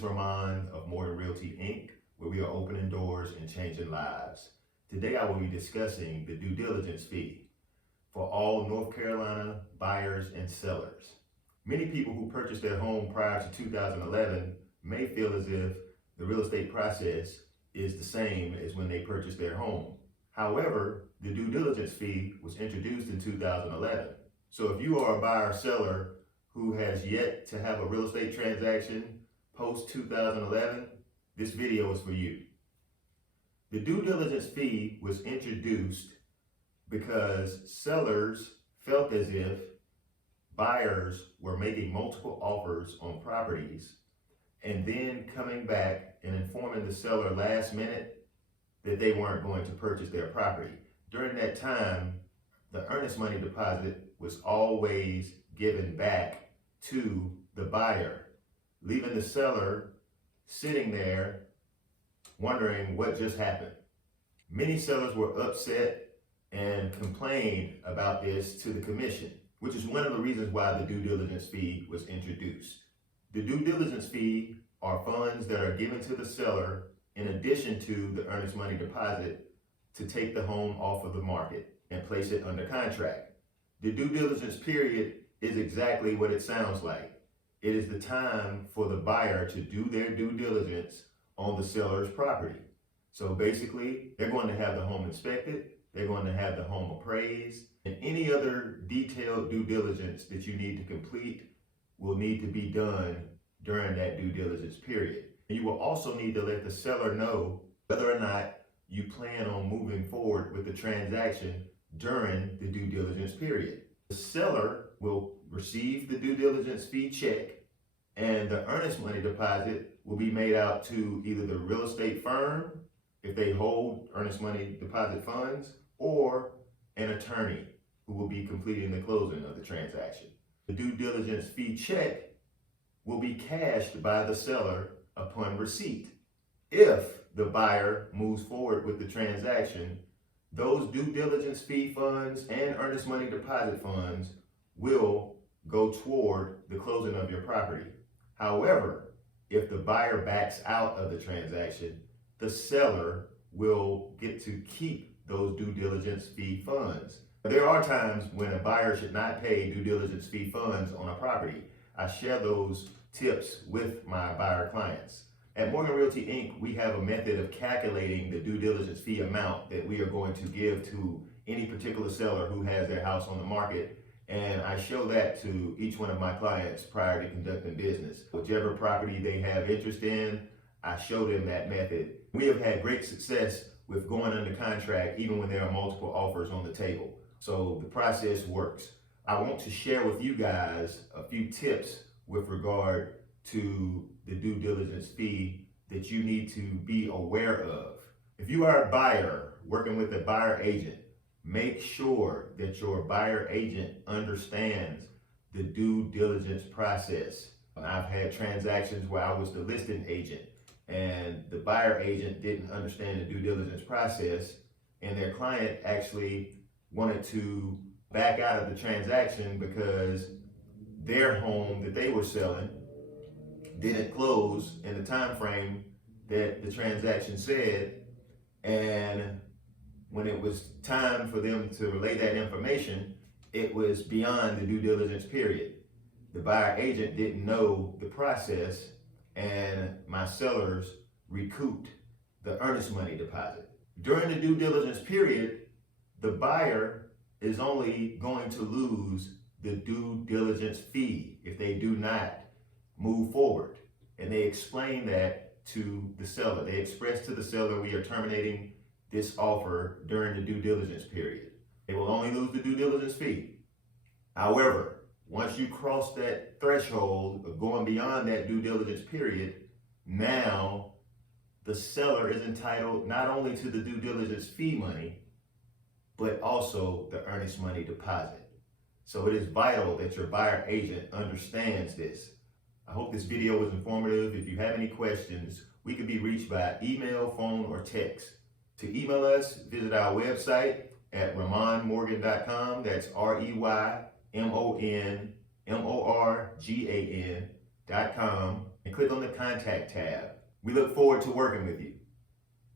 is Ramon of Morgan Realty Inc., where we are opening doors and changing lives. Today I will be discussing the due diligence fee for all North Carolina buyers and sellers. Many people who purchased their home prior to 2011 may feel as if the real estate process is the same as when they purchased their home. However, the due diligence fee was introduced in 2011. So if you are a buyer or seller who has yet to have a real estate transaction post 2011, this video is for you. The due diligence fee was introduced because sellers felt as if buyers were making multiple offers on properties and then coming back and informing the seller last minute that they weren't going to purchase their property. During that time, the earnest money deposit was always given back to the buyer, leaving the seller sitting there wondering what just happened. Many sellers were upset and complained about this to the commission, which is one of the reasons why the due diligence fee was introduced. The due diligence fee are funds that are given to the seller in addition to the earnest money deposit to take the home off of the market and place it under contract. The due diligence period is exactly what it sounds like. It is the time for the buyer to do their due diligence on the seller's property. So basically, they're going to have the home inspected, they're going to have the home appraised, and any other detailed due diligence that you need to complete will need to be done during that due diligence period. And you will also need to let the seller know whether or not you plan on moving forward with the transaction during the due diligence period. The seller will receive the due diligence fee check, and the earnest money deposit will be made out to either the real estate firm, if they hold earnest money deposit funds, or an attorney who will be completing the closing of the transaction. The due diligence fee check will be cashed by the seller upon receipt. If the buyer moves forward with the transaction, those due diligence fee funds and earnest money deposit funds will go toward the closing of your property. However, if the buyer backs out of the transaction, the seller will get to keep those due diligence fee funds. There are times when a buyer should not pay due diligence fee funds on a property. I share those tips with my buyer clients. At Morgan Realty Inc., we have a method of calculating the due diligence fee amount that we are going to give to any particular seller who has their house on the market. And I show that to each one of my clients prior to conducting business. Whichever property they have interest in, I show them that method. We have had great success with going under contract even when there are multiple offers on the table. So the process works. I want to share with you guys a few tips with regard to the due diligence fee that you need to be aware of. If you are a buyer working with a buyer agent, make sure that your buyer agent understands the due diligence process. I've had transactions where I was the listing agent and the buyer agent didn't understand the due diligence process, and their client actually wanted to back out of the transaction because their home that they were selling didn't close in the time frame that the transaction said, and when it was time for them to relay that information, it was beyond the due diligence period. The buyer agent didn't know the process, and my sellers recouped the earnest money deposit. During the due diligence period, the buyer is only going to lose the due diligence fee if they do not move forward. And they explain that to the seller. They express to the seller, we are terminating this offer during the due diligence period. They will only lose the due diligence fee. However, once you cross that threshold of going beyond that due diligence period, now the seller is entitled not only to the due diligence fee money, but also the earnest money deposit. So it is vital that your buyer agent understands this. I hope this video was informative. If you have any questions, we can be reached by email, phone, or text. To email us, visit our website at RamonMorgan.com. That's ReymonMorgan.com. and click on the contact tab. We look forward to working with you.